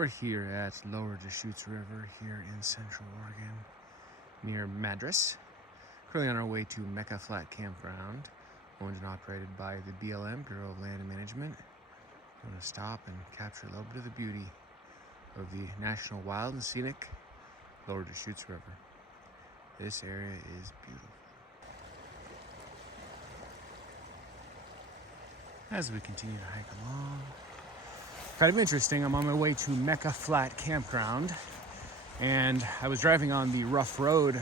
We're here at Lower Deschutes River here in Central Oregon near Madras. Currently on our way to Mecca Flat Campground, owned and operated by the BLM, Bureau of Land Management. I'm going to stop and capture a little bit of the beauty of the National Wild and Scenic Lower Deschutes River. This area is beautiful. As we continue to hike along, kind of interesting, I'm on my way to Mecca Flat Campground, and I was driving on the rough road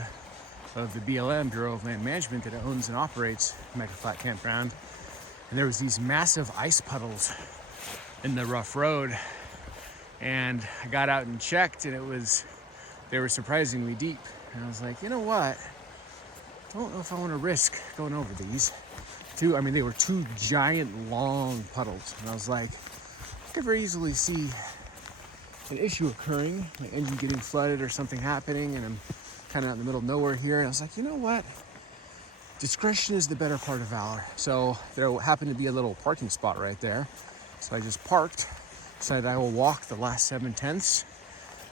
of the BLM, Bureau of Land Management, that owns and operates Mecca Flat Campground, and there was these massive ice puddles in the rough road, and I got out and checked, and they were surprisingly deep, and I was like, you know what, I don't know if I want to risk going over these. They were two giant long puddles, and I was like, I could very easily see an issue occurring, my engine getting flooded or something happening, and I'm kind of out in the middle of nowhere here. And I was like, you know what? Discretion is the better part of valor. So there happened to be a little parking spot right there. So I just parked, decided I will walk the last 7/10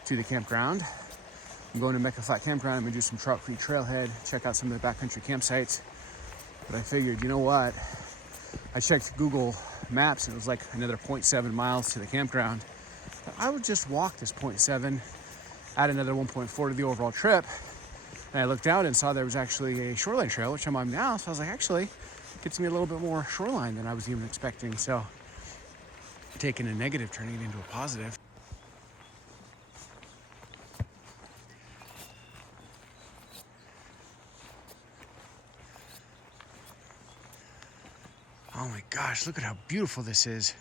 to the campground. I'm going to Mecca Flat Campground. I'm gonna do some Trout Creek Trailhead, check out some of the backcountry campsites. But I figured, you know what? I checked Google Maps and it was like another 0.7 miles to the campground. But I would just walk this 0.7, add another 1.4 to the overall trip. And I looked down and saw there was actually a shoreline trail, which I'm on now. So I was like, actually, it gets me a little bit more shoreline than I was even expecting. So taking a negative, turning it into a positive. Oh my gosh, look at how beautiful this is.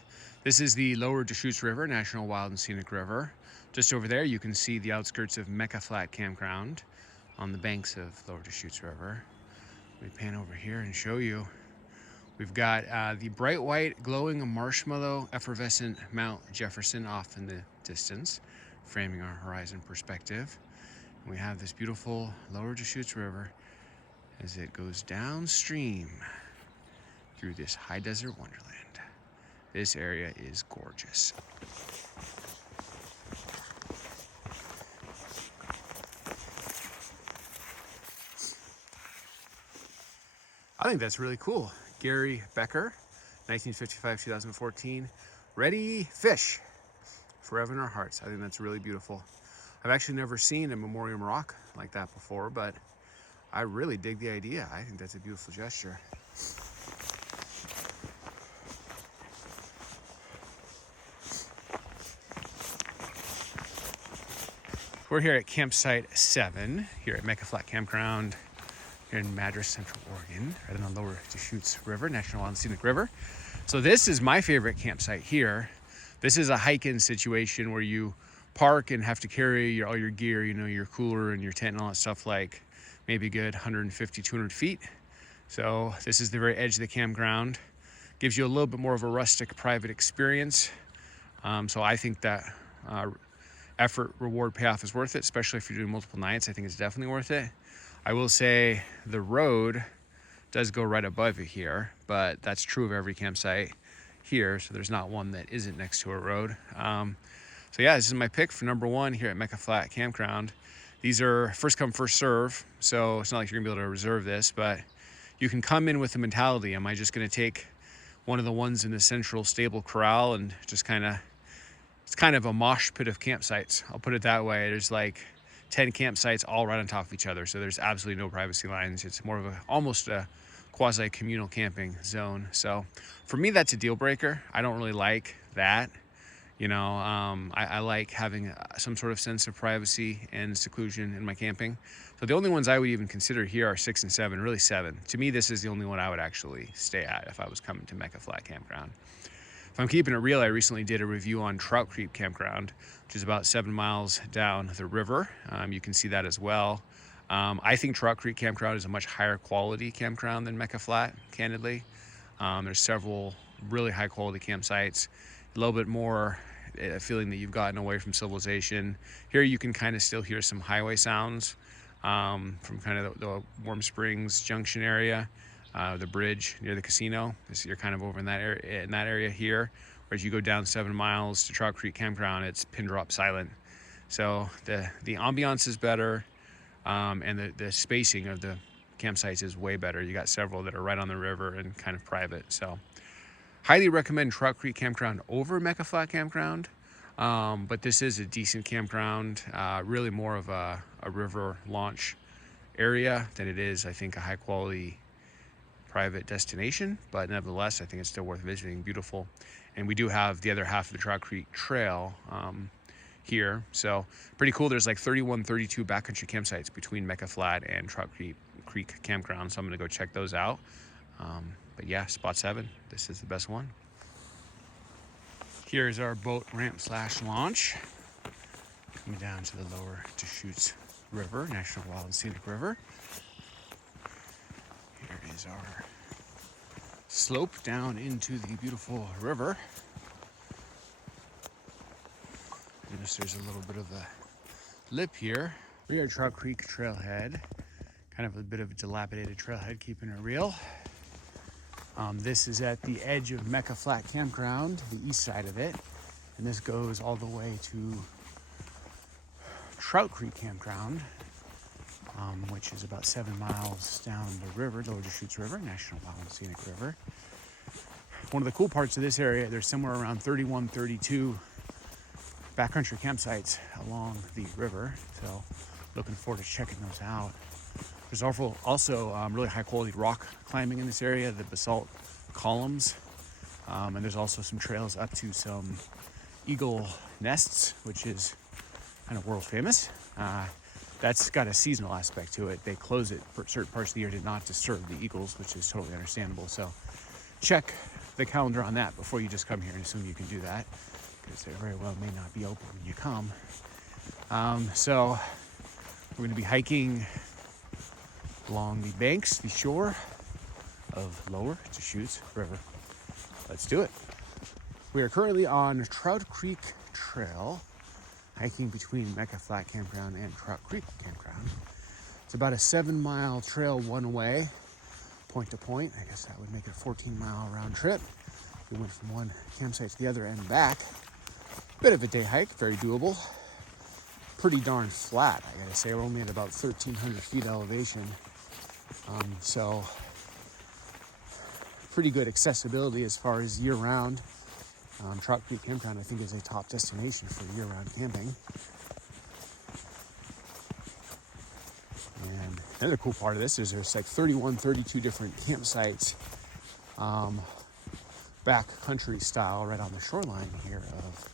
This is the Lower Deschutes River, National Wild and Scenic River. Just over there, you can see the outskirts of Mecca Flat Campground on the banks of Lower Deschutes River. Let me pan over here and show you. We've got the bright white, glowing marshmallow, effervescent Mount Jefferson off in the distance, framing our horizon perspective. And we have this beautiful Lower Deschutes River as it goes downstream through this High Desert Wonderland. This area is gorgeous. I think that's really cool. Gary Becker, 1955-2014, Ready Fish, Forever in Our Hearts. I think that's really beautiful. I've actually never seen a Memoriam Rock like that before, but I really dig the idea. I think that's a beautiful gesture. We're here at campsite 7 here at Mecca Flat Campground here in Madras, Central Oregon, right on the Lower Deschutes River, National Wild and Scenic River. So this is my favorite campsite here. This is a hike-in situation where you park and have to carry all your gear, your cooler and your tent and all that stuff, like maybe good 150, 200 feet. So this is the very edge of the campground. Gives you a little bit more of a rustic private experience. So I think that effort, reward, payoff is worth it, especially if you're doing multiple nights. I think it's definitely worth it. I will say the road does go right above it here, but that's true of every campsite here. So there's not one that isn't next to a road. So yeah, this is my pick for number 1 here at Mecca Flat Campground. These are first come, first serve. So it's not like you're gonna be able to reserve this, but you can come in with the mentality, am I just gonna take one of the ones in the central stable corral and just it's kind of a mosh pit of campsites. I'll put it that way. There's like 10 campsites all right on top of each other. So there's absolutely no privacy lines. It's more of almost a quasi communal camping zone. So for me, that's a deal breaker. I don't really like that. I like having some sort of sense of privacy and seclusion in my camping. So the only ones I would even consider here are 6 and 7, really 7. To me, this is the only one I would actually stay at if I was coming to Mecca Flat Campground. If I'm keeping it real, I recently did a review on Trout Creek Campground, which is about 7 miles down the river. You can see that as well. I think Trout Creek Campground is a much higher quality campground than Mecca Flat, candidly. There's several really high quality campsites, a little bit more feeling that you've gotten away from civilization. Here you can kind of still hear some highway sounds from kind of the Warm Springs Junction area. The bridge near the casino. You're kind of over in that area here, Whereas you go down 7 miles to Trout Creek Campground, it's pin drop silent. So the ambiance is better, and the spacing of the campsites is way better. You got several that are right on the river and kind of private. So highly recommend Trout Creek Campground over Mecca Flat Campground. But this is a decent campground, really more of a river launch area than it is, I think, a high quality private destination. But nevertheless, I think it's still worth visiting. Beautiful. And we do have the other half of the Trout Creek Trail here. So pretty cool. There's like 31, 32 backcountry campsites between Mecca Flat and Trout Creek Campground. So I'm going to go check those out. But yeah, spot 7. This is the best one. Here's our boat ramp / launch. Coming down to the lower Deschutes River, National Wild and Scenic River. Here is our slope down into the beautiful river. Notice there's a little bit of a lip here. We are at Trout Creek Trailhead. Kind of a bit of a dilapidated trailhead, keeping it real. This is at the edge of Mecca Flat Campground, the east side of it. And this goes all the way to Trout Creek Campground, which is about 7 miles down the river, the Lower Deschutes River, National Wild and Scenic River. One of the cool parts of this area, there's somewhere around 31, 32 backcountry campsites along the river. So looking forward to checking those out. There's also really high quality rock climbing in this area, the basalt columns. And there's also some trails up to some eagle nests, which is kind of world famous. That's got a seasonal aspect to it. They close it for certain parts of the year to not disturb the eagles, which is totally understandable. So check the calendar on that before you just come here and assume you can do that, because they very well may not be open when you come. So we're going to be hiking along the banks, the shore of Lower Deschutes River. Let's do it. We are currently on Trout Creek Trail, hiking between Mecca Flat Campground and Trout Creek Campground. It's about a 7-mile trail one way, point to point. I guess that would make it a 14-mile round trip. We went from one campsite to the other and back. Bit of a day hike, very doable. Pretty darn flat, I gotta say. We're only at about 1,300 feet elevation. So pretty good accessibility as far as year-round. Trout Creek Campground, I think, is a top destination for year-round camping. And another cool part of this is there's like 31, 32 different campsites, backcountry style, right on the shoreline here of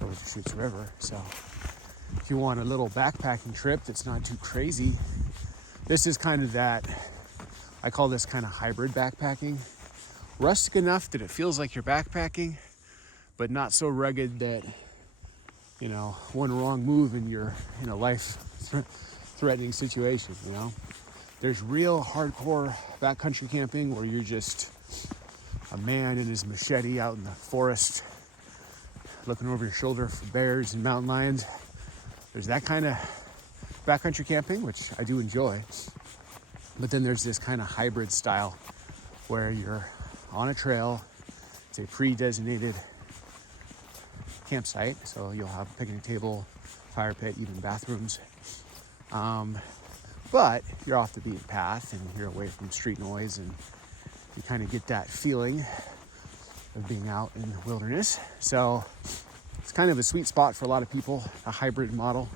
the Deschutes River. So if you want a little backpacking trip that's not too crazy, this is kind of that, I call this kind of hybrid backpacking. Rustic enough that it feels like you're backpacking, but not so rugged that, you know, one wrong move and you're in a life-threatening situation, you know. There's real hardcore backcountry camping where you're just a man and his machete out in the forest looking over your shoulder for bears and mountain lions. There's that kind of backcountry camping, which I do enjoy. But then there's this kind of hybrid style where you're on a trail. It's a pre-designated campsite, so you'll have a picnic table, fire pit, even bathrooms. But you're off the beaten path and you're away from street noise, and you kind of get that feeling of being out in the wilderness. So it's kind of a sweet spot for a lot of people, a hybrid model.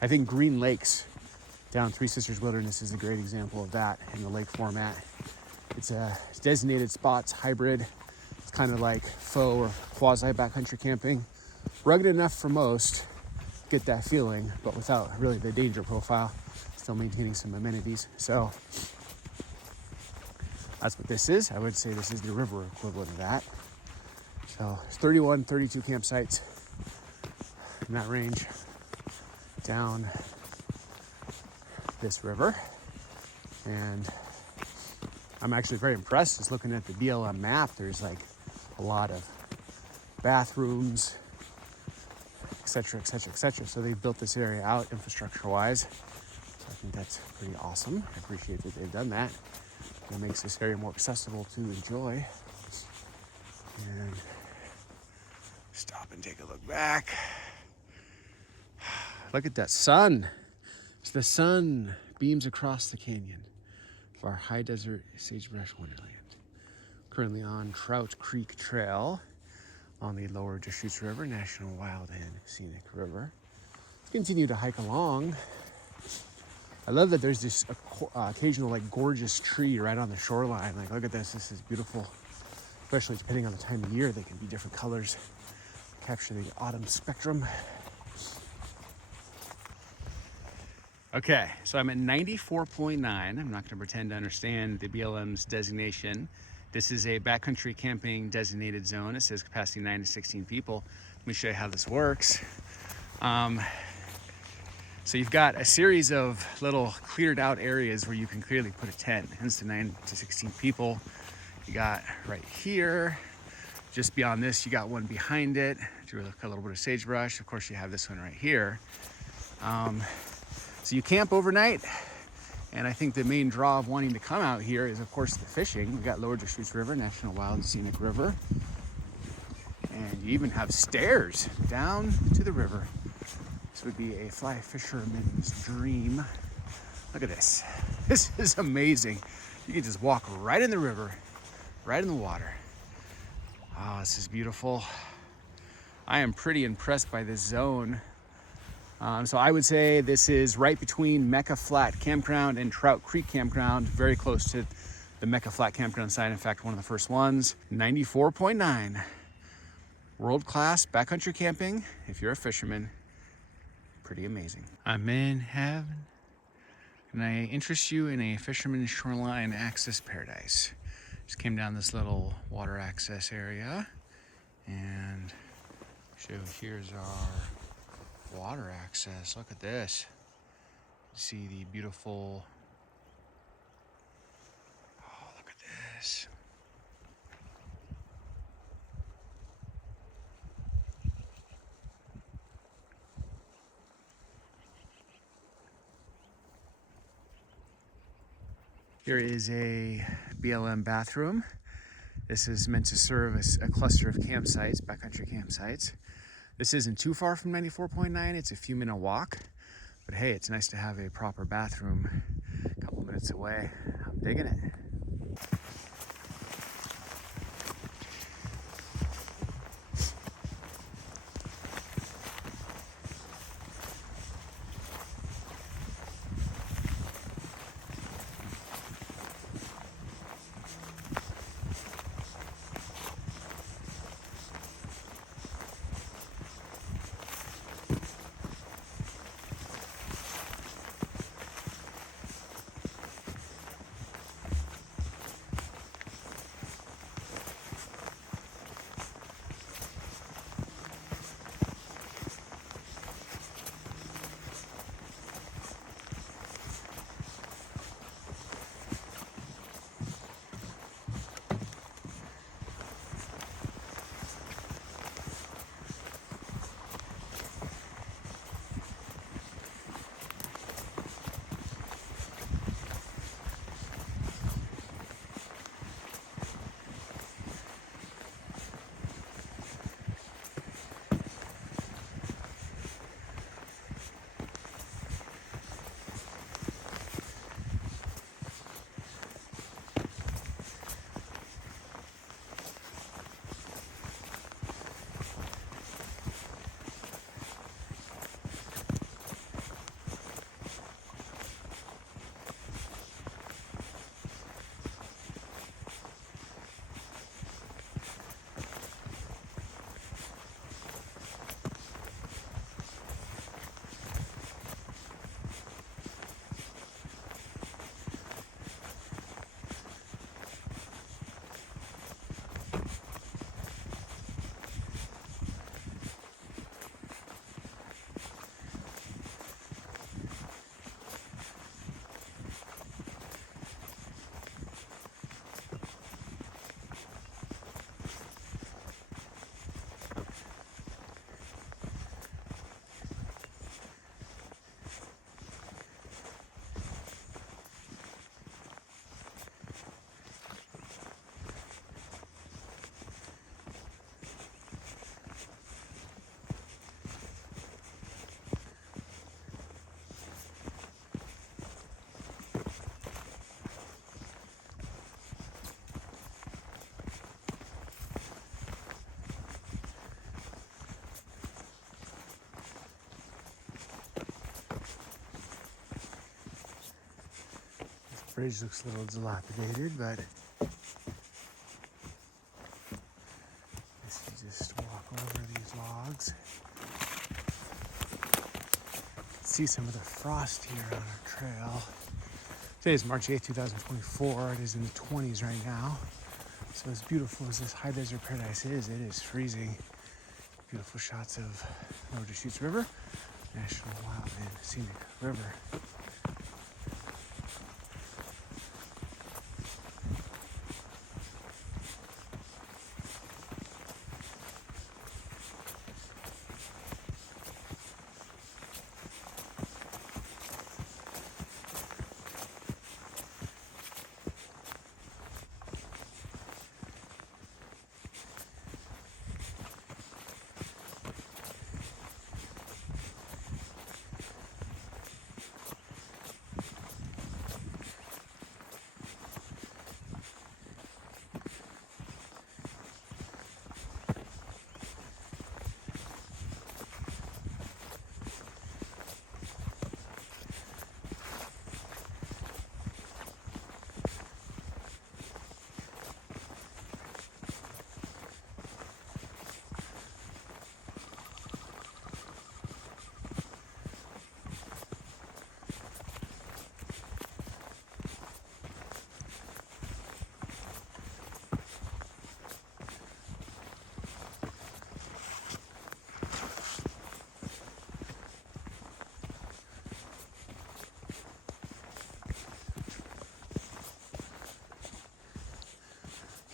I think Green Lakes down Three Sisters Wilderness is a great example of that in the lake format. It's a designated spots hybrid. It's kind of like faux or quasi backcountry camping. Rugged enough for most, get that feeling, but without really the danger profile, still maintaining some amenities. So that's what this is. I would say this is the river equivalent of that. So it's 31, 32 campsites in that range down this river. And I'm actually very impressed just looking at the BLM map. There's like a lot of bathrooms, etc., etc., etc. So they've built this area out infrastructure-wise. So I think that's pretty awesome. I appreciate that they've done that. It makes this area more accessible to enjoy. And stop and take a look back. Look at that sun. As the sun beams across the canyon of our High Desert Sagebrush Wonderland. Currently on Trout Creek Trail on the lower Deschutes River, National Wild and Scenic River. Let's continue to hike along. I love that there's this occasional like gorgeous tree right on the shoreline. Like, look at this, this is beautiful. Especially depending on the time of year, they can be different colors. Capture the autumn spectrum. Okay, so I'm at 94.9. I'm not gonna pretend to understand the BLM's designation. This is a backcountry camping designated zone. It says capacity 9 to 16 people. Let me show you how this works. So you've got a series of little cleared out areas where you can clearly put a tent, hence the 9 to 16 people. You got right here, just beyond this, you got one behind it. A little bit of sagebrush. Of course, you have this one right here. So you camp overnight. And I think the main draw of wanting to come out here is, of course, the fishing. We've got Lower Deschutes River, National Wild and Scenic River. And you even have stairs down to the river. This would be a fly fisherman's dream. Look at this. This is amazing. You can just walk right in the river, right in the water. Oh, this is beautiful. I am pretty impressed by this zone. So I would say this is right between Mecca Flat Campground and Trout Creek Campground, very close to the Mecca Flat Campground site. In fact, one of the first ones. 94.9. World-class backcountry camping. If you're a fisherman, pretty amazing. I'm in heaven. Can I interest you in a fisherman's shoreline access paradise? Just came down this little water access area. And so here's our water access. Look at this. See the beautiful, oh, look at this. Here is a BLM bathroom. This is meant to serve as a cluster of campsites, backcountry campsites. This isn't too far from 94.9. It's a few minute walk, but hey, it's nice to have a proper bathroom a couple minutes away. I'm digging it. Bridge looks a little dilapidated, but if you just walk over these logs, see some of the frost here on our trail. Today is March 8th, 2024. It is in the 20s right now. So as beautiful as this high desert paradise is, it is freezing. Beautiful shots of Lower Deschutes River, National Wild and Scenic River.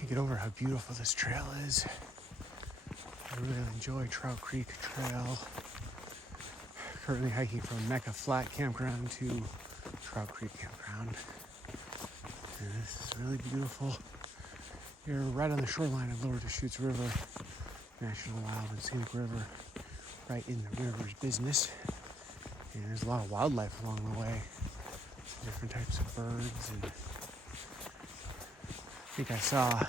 Get over how beautiful this trail is. I really enjoy Trout Creek Trail. Currently hiking from Mecca Flat Campground to Trout Creek Campground. And this is really beautiful. You're right on the shoreline of Lower Deschutes River, National Wild and Scenic River, right in the river's business. And there's a lot of wildlife along the way. Different types of birds, and I think I saw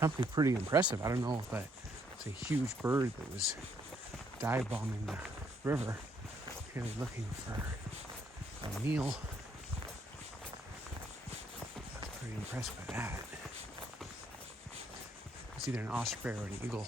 something pretty impressive. I don't know, but it's a huge bird that was dive bombing the river, clearly looking for a meal. I was pretty impressed by that. It's either an osprey or an eagle.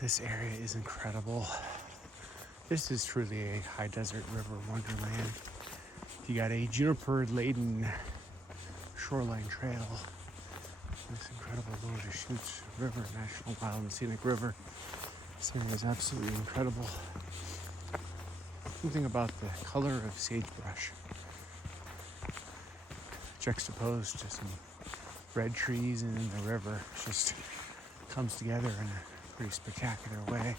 This area is incredible. This is truly a high desert river wonderland. You got a juniper-laden shoreline trail. This incredible little Deschutes River, National Wild and Scenic River. This area is absolutely incredible. Something about the color of sagebrush juxtaposed to some red trees and in the river just comes together in a pretty spectacular way.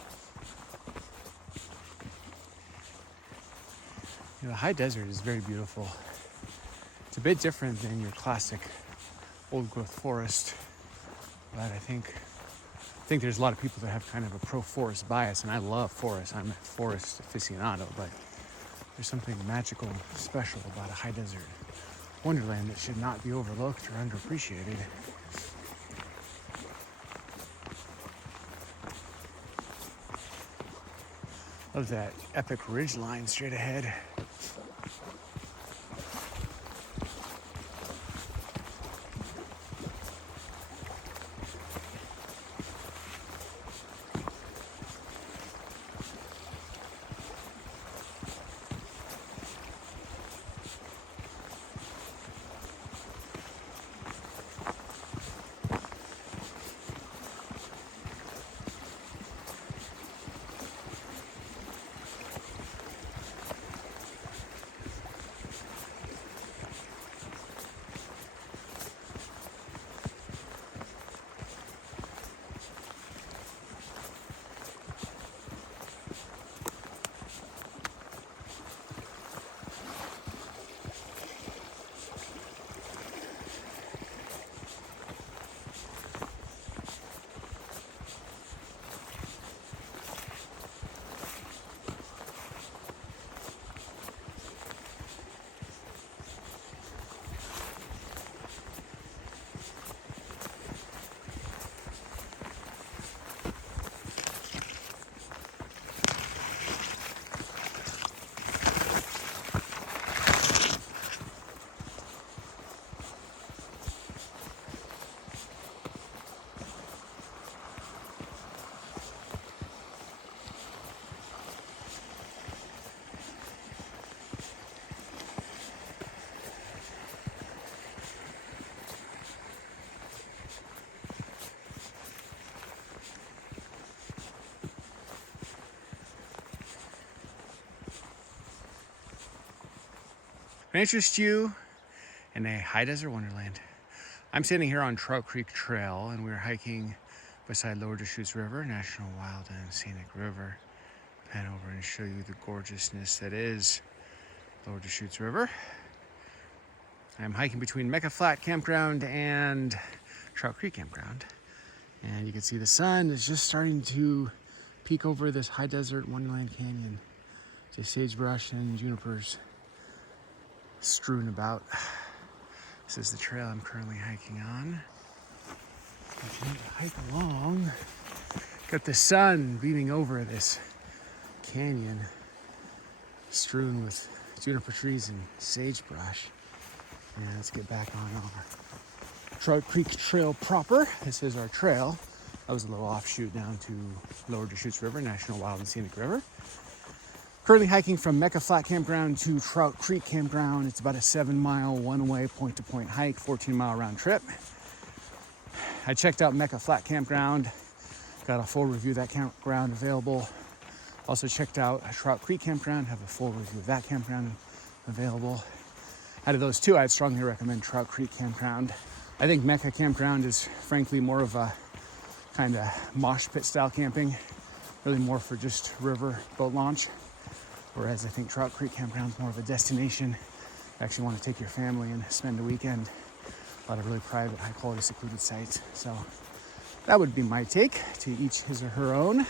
You know, the high desert is very beautiful. It's a bit different than your classic old growth forest, but I think there's a lot of people that have kind of a pro-forest bias, and I love forests. I'm a forest aficionado, but there's something magical and special about a high desert wonderland that should not be overlooked or underappreciated. Love that epic ridge line straight ahead. If I interest you in a high desert wonderland, I'm standing here on Trout Creek Trail, and we're hiking beside Lower Deschutes River, National Wild and Scenic River. Pan over and show you the gorgeousness that is Lower Deschutes River. I'm hiking between Mecca Flat Campground and Trout Creek Campground, and you can see the sun is just starting to peek over this high desert wonderland canyon. Just sagebrush and junipers strewn about. This is the trail I'm currently hiking on. Continue to hike along. Got the sun beaming over this canyon strewn with juniper trees and sagebrush. And let's get back on our Trout Creek Trail proper. This is our trail. That was a little offshoot down to Lower Deschutes River, National Wild and Scenic River. Currently hiking from Mecca Flat Campground to Trout Creek Campground. It's about a 7-mile one-way point-to-point hike, 14-mile round trip. I checked out Mecca Flat Campground, got a full review of that campground available. Also checked out Trout Creek Campground, have a full review of that campground available. Out of those two, I'd strongly recommend Trout Creek Campground. I think Mecca Campground is frankly more of a kind of mosh pit style camping, really more for just river boat launch. Whereas I think Trout Creek Campground is more of a destination. You actually want to take your family and spend a weekend. A lot of really private, high quality, secluded sites. So that would be my take. To each his or her own.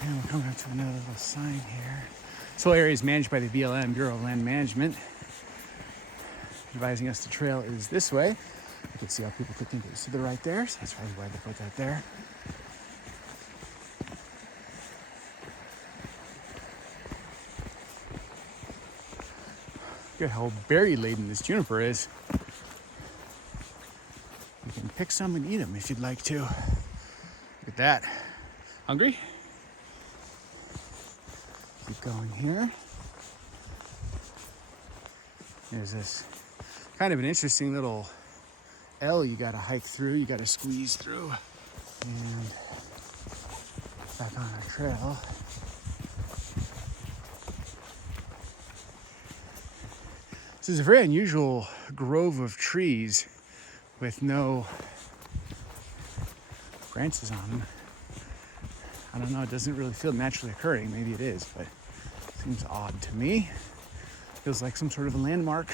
And we're coming up to another little sign here. This whole area is managed by the BLM, Bureau of Land Management. advising us the trail is this way. You can see how people could think it was to the right there, so that's probably why they put that there. Look at how berry laden this juniper is. You can pick some and eat them if you'd like to. Look at that. Hungry? Keep going here. There's this kind of an interesting little L you gotta hike through, you gotta squeeze through. And back on our trail. This is a very unusual grove of trees with no branches on them. I don't know, it doesn't really feel naturally occurring. Maybe it is, but it seems odd to me. Feels like some sort of a landmark.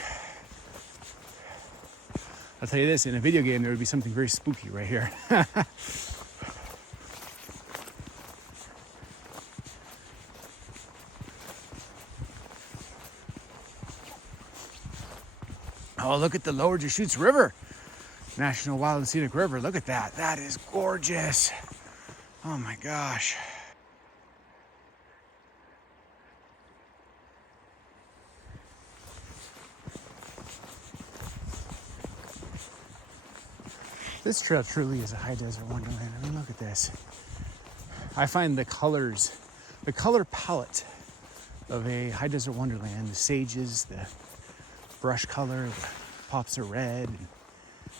I'll tell you this, in a video game there would be something very spooky right here. Oh, look at the lower Deschutes River. National Wild and Scenic River. Look at that. That is gorgeous. Oh my gosh. This trail truly is a high desert wonderland. I mean, look at this. I find the colors, the color palette of a high desert wonderland, the sages, the brush color, the pops of red.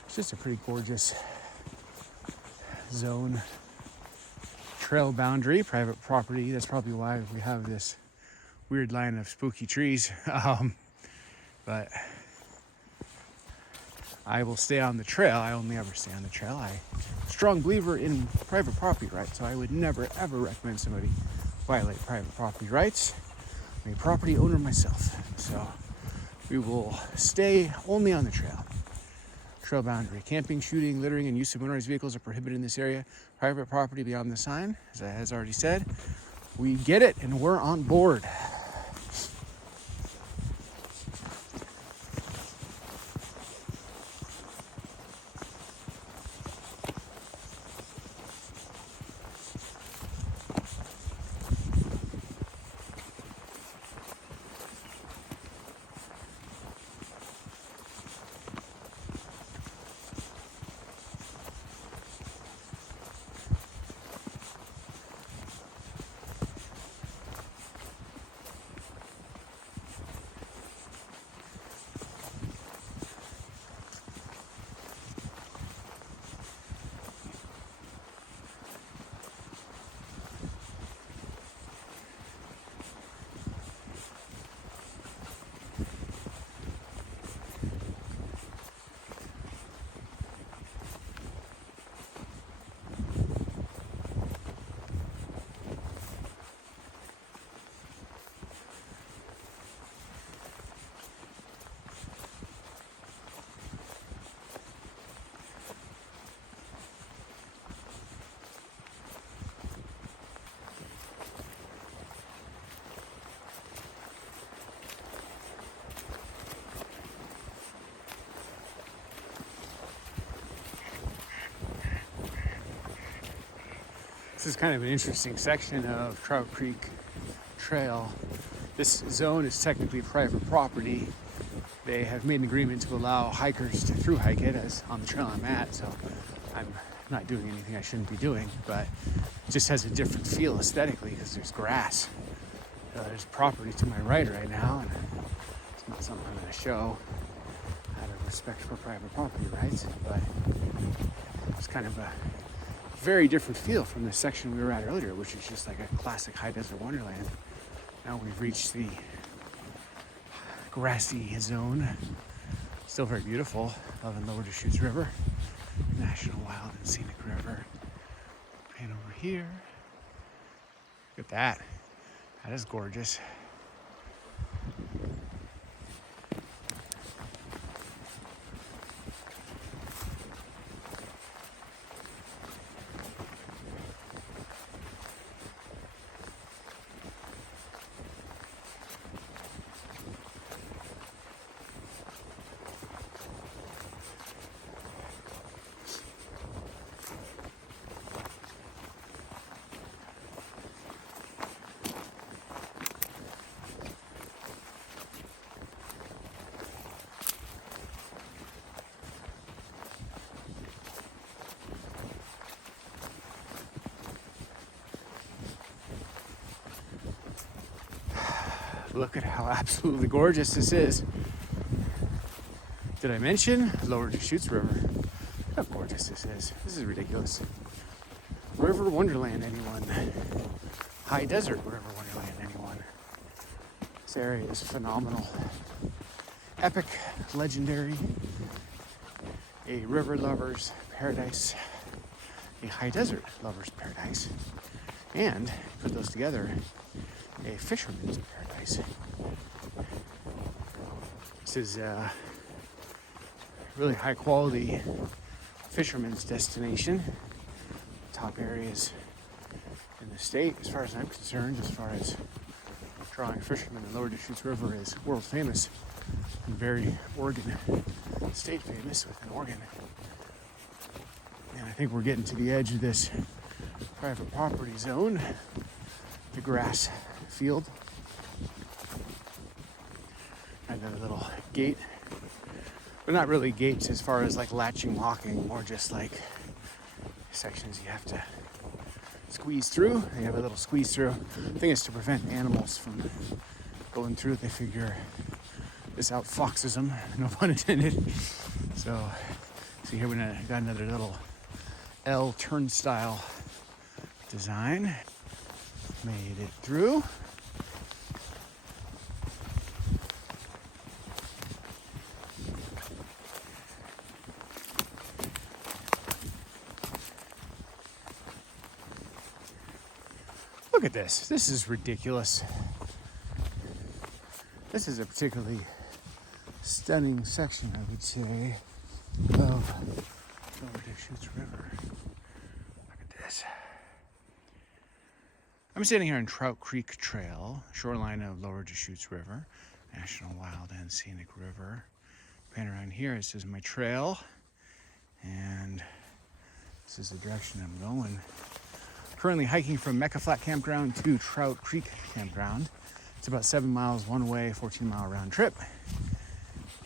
It's just a pretty gorgeous zone. Trail boundary, private property. That's probably why we have this weird line of spooky trees. But I will stay on the trail. I only ever stay on the trail. I'm a strong believer in private property rights, so I would never ever recommend somebody violate private property rights. I'm a property owner myself, so we will stay only on the trail. Trail boundary. Camping, shooting, littering, and use of motorized vehicles are prohibited in this area. Private property beyond the sign, as I has already said. We get it, and we're on board. This is kind of an interesting section of Trout Creek Trail. This zone is technically private property. They have made an agreement to allow hikers to through hike it as on the trail I'm at, so I'm not doing anything I shouldn't be doing, but it just has a different feel aesthetically because there's grass. There's property to my right now, and it's not something I'm going to show out of respect for private property rights, but it's kind of a very different feel from the section we were at earlier, which is just like a classic high desert wonderland. Now we've reached the grassy zone. Still very beautiful. Loving lower Deschutes River, National Wild and Scenic River. And over here, look at that. That is gorgeous. Look at how absolutely gorgeous this is. Did I mention Lower Deschutes River? Look how gorgeous this is. This is ridiculous. River Wonderland, anyone? High Desert River Wonderland, anyone? This area is phenomenal. Epic, legendary, a river lover's paradise, a high desert lover's paradise, and put those together, a fisherman's paradise. This is a really high quality fisherman's destination. Top areas in the state, as far as I'm concerned, as far as drawing fishermen. The Lower Deschutes River is world famous and very Oregon state famous within Oregon. And I think we're getting to the edge of this private property zone, the grass field. And then a little gate, but not really gates as far as like latching, locking, more just like sections you have to squeeze through. They have a little squeeze through. The thing is to prevent animals from going through. They figure this outfoxes them, no pun intended. So, see here we got another little L turnstile design. Made it through. Look at this. This is ridiculous. This is a particularly stunning section, I would say, of Lower Deschutes River. Look at this. I'm standing here on Trout Creek Trail, shoreline of Lower Deschutes River, National Wild and Scenic River. Pan around here, this is my trail, and this is the direction I'm going. Currently hiking from Mecca Flat Campground to Trout Creek Campground. It's about 7 miles one way, 14-mile round trip.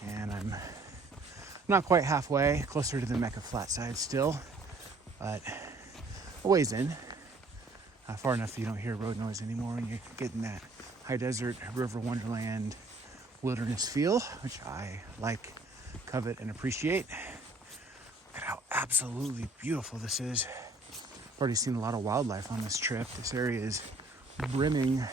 And I'm not quite halfway, closer to the Mecca Flat side still, but a ways in. Far enough that you don't hear road noise anymore, and you're getting that high desert, river wonderland, wilderness feel, which I like, covet, and appreciate. Look at how absolutely beautiful this is. I've already seen a lot of wildlife on this trip. This area is brimming.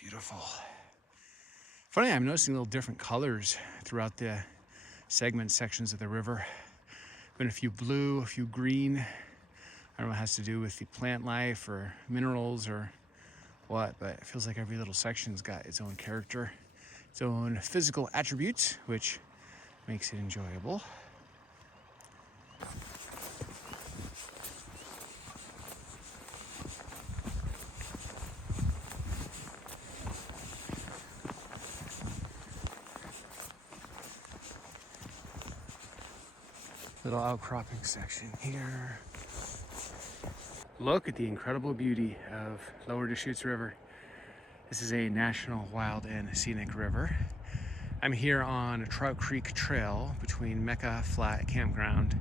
Beautiful. Funny, I'm noticing little different colors throughout the sections of the river. Been a few blue, a few green. I don't know what it has to do with the plant life or minerals or what, but it feels like every little section's got its own character, its own physical attributes, which makes it enjoyable. Little outcropping section here. Look at the incredible beauty of Lower Deschutes River. This is a national wild and scenic river. I'm here on a Trout Creek Trail between Mecca Flat Campground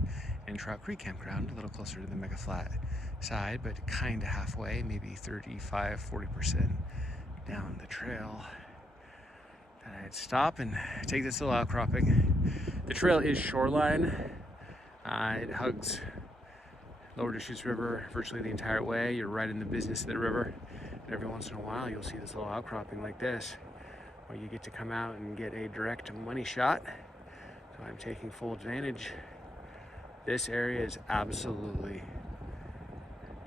and Trout Creek Campground, a little closer to the Mecca Flat side, but kind of halfway, maybe 35–40% down the trail. I'd stop and take this little outcropping. The trail is shoreline. It hugs Lower Deschutes River virtually the entire way. You're right in the business of the river. And every once in a while, you'll see this little outcropping like this, where you get to come out and get a direct money shot. So I'm taking full advantage. This area is absolutely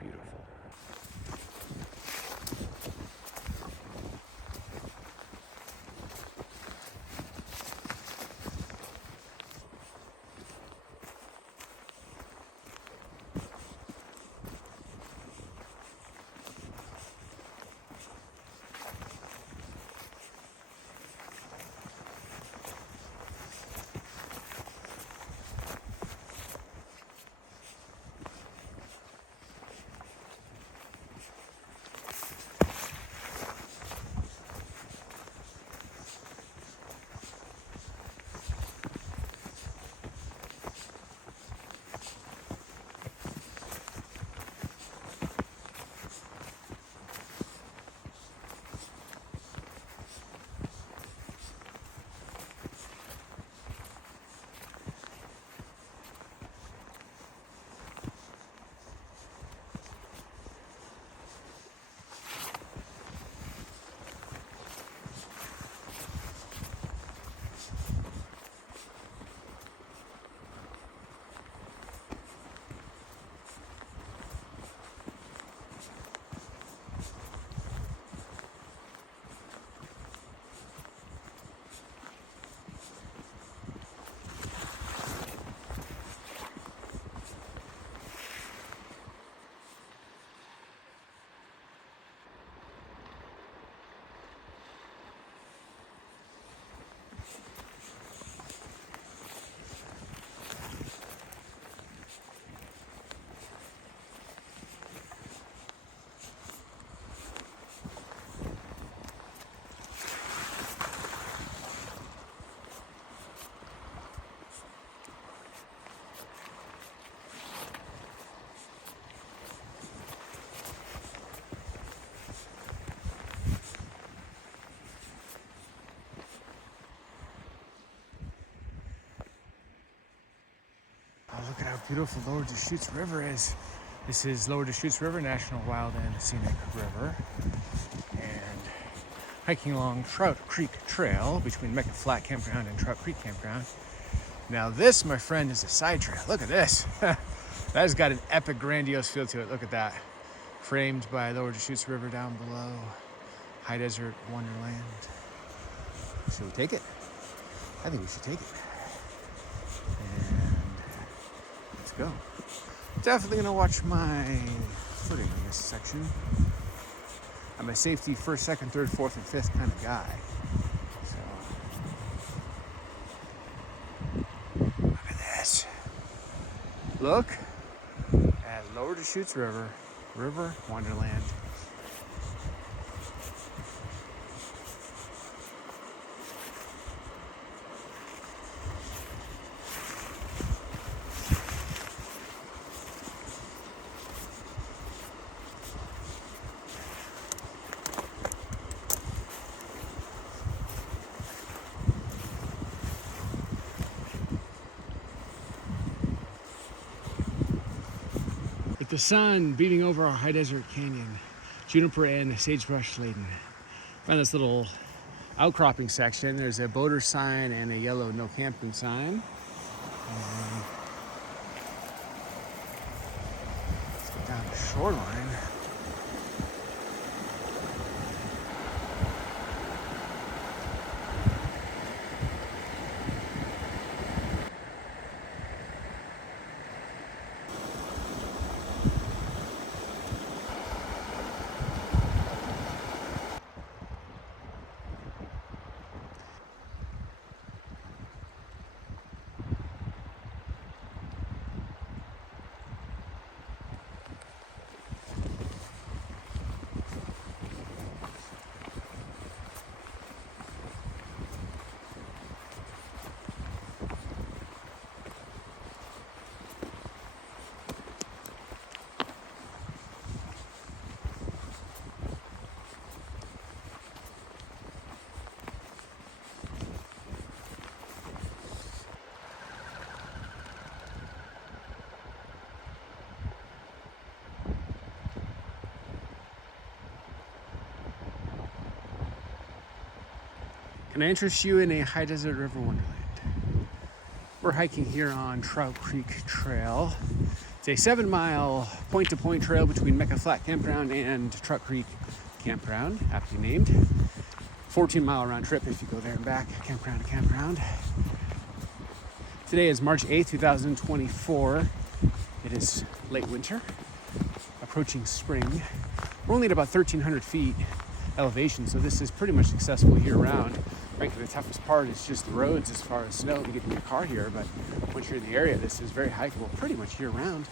beautiful. Look at how beautiful Lower Deschutes River is. This is Lower Deschutes River, National Wild and Scenic River. And hiking along Trout Creek Trail between Mecca Flat Campground and Trout Creek Campground. Now this, my friend, is a side trail. Look at this. That has got an epic, grandiose feel to it. Look at that. Framed by Lower Deschutes River down below. High Desert Wonderland. Should we take it? I think we should take it. And let's go. Definitely gonna watch my footing in this section. I'm a safety first, second, third, fourth, and fifth kind of guy. So look at this. Look at Lower Deschutes River, River Wonderland. With the sun beating over our high desert canyon, juniper and sagebrush laden. Found this little outcropping section. There's a boater sign and a yellow no camping sign. Let's get down to Shoreline. Can I interest you in a high desert river wonderland? We're hiking here on Trout Creek Trail. It's a 7-mile point-to-point trail between Mecca Flat Campground and Trout Creek Campground, aptly named. 14-mile round trip if you go there and back, campground to campground. Today is March 8th, 2024. It is late winter, approaching spring. We're only at about 1,300 feet elevation, so this is pretty much accessible year-round. Frankly, the toughest part is just the roads as far as snow to get in your car here, but once you're in the area, this is very hikeable pretty much year-round.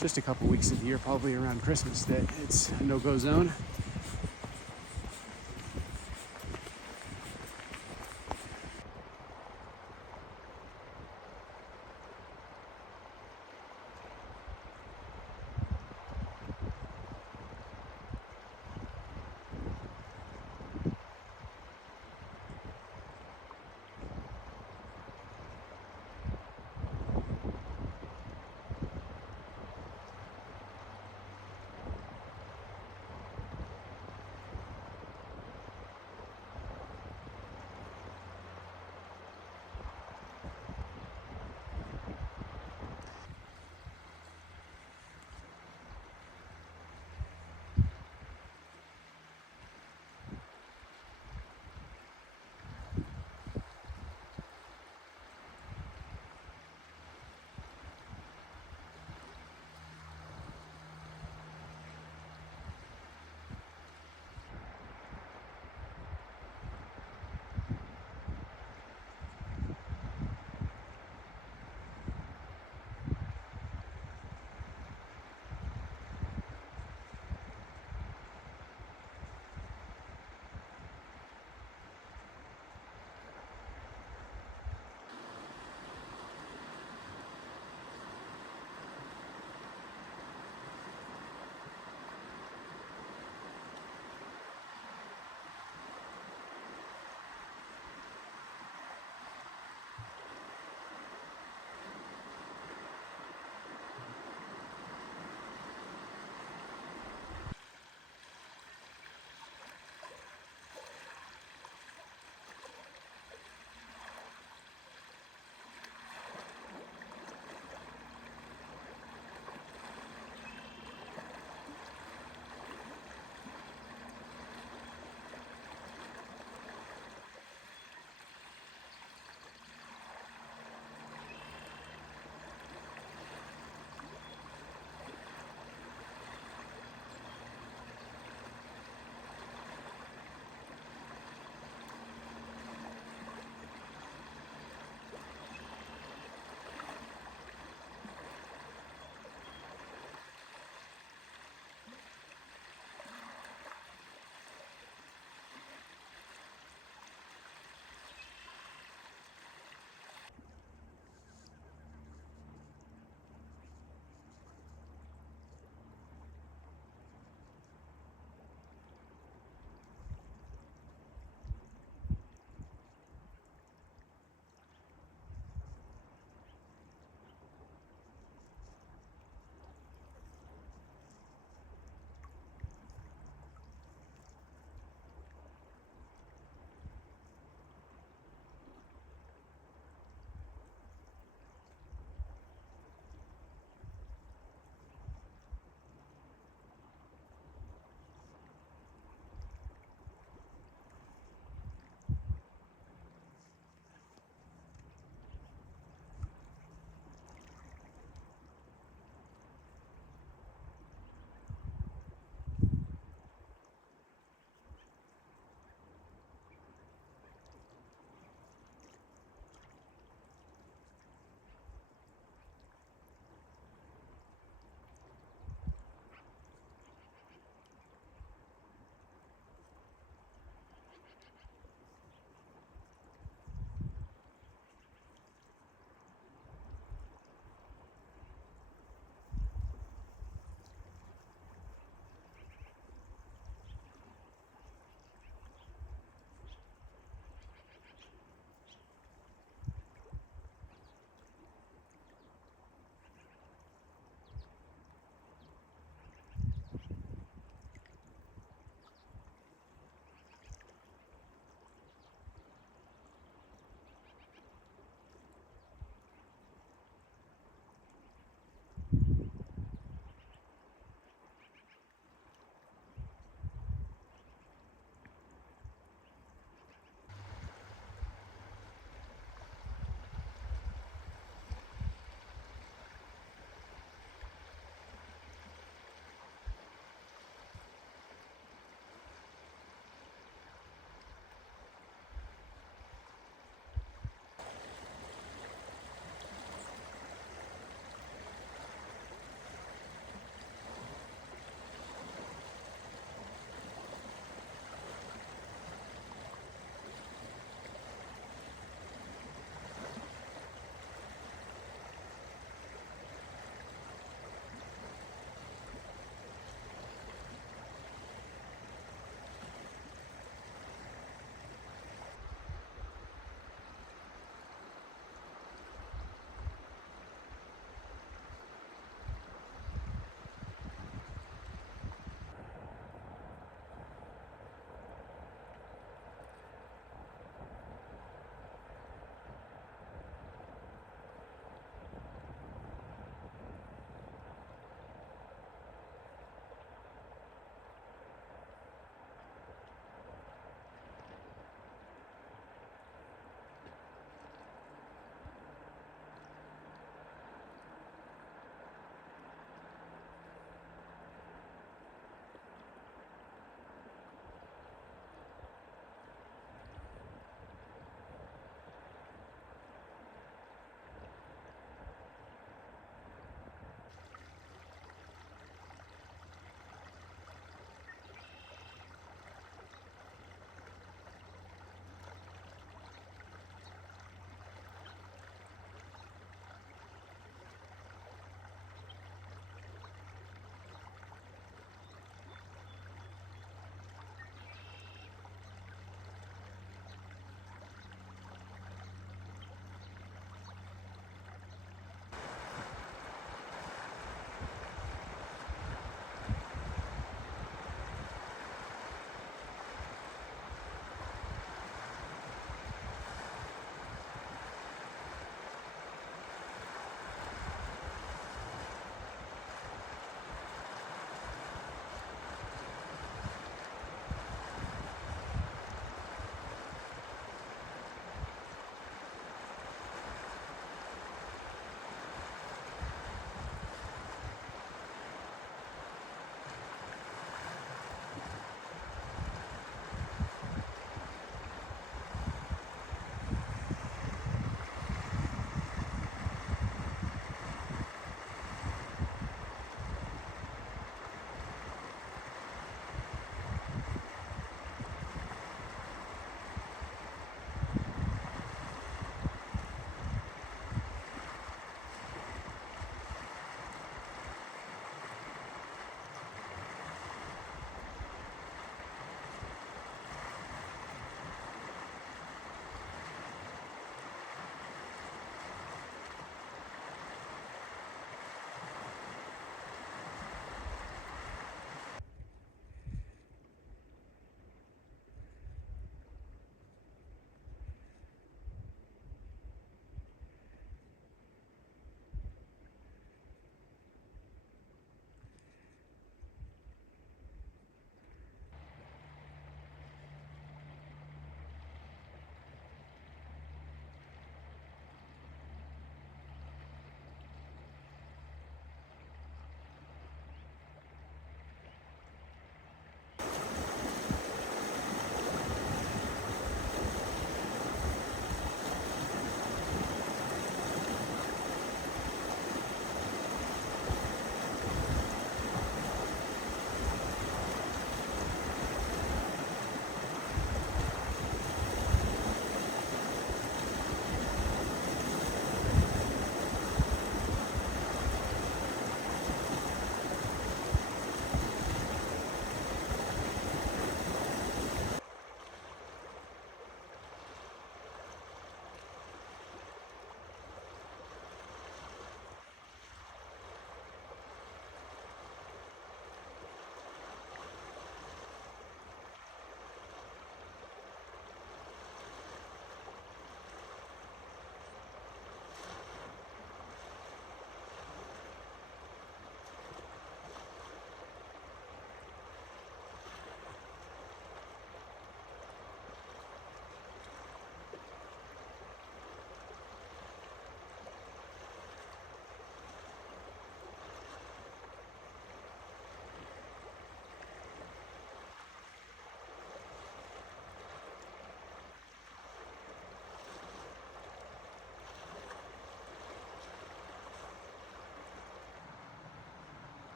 Just a couple weeks of the year, probably around Christmas, that it's a no-go zone.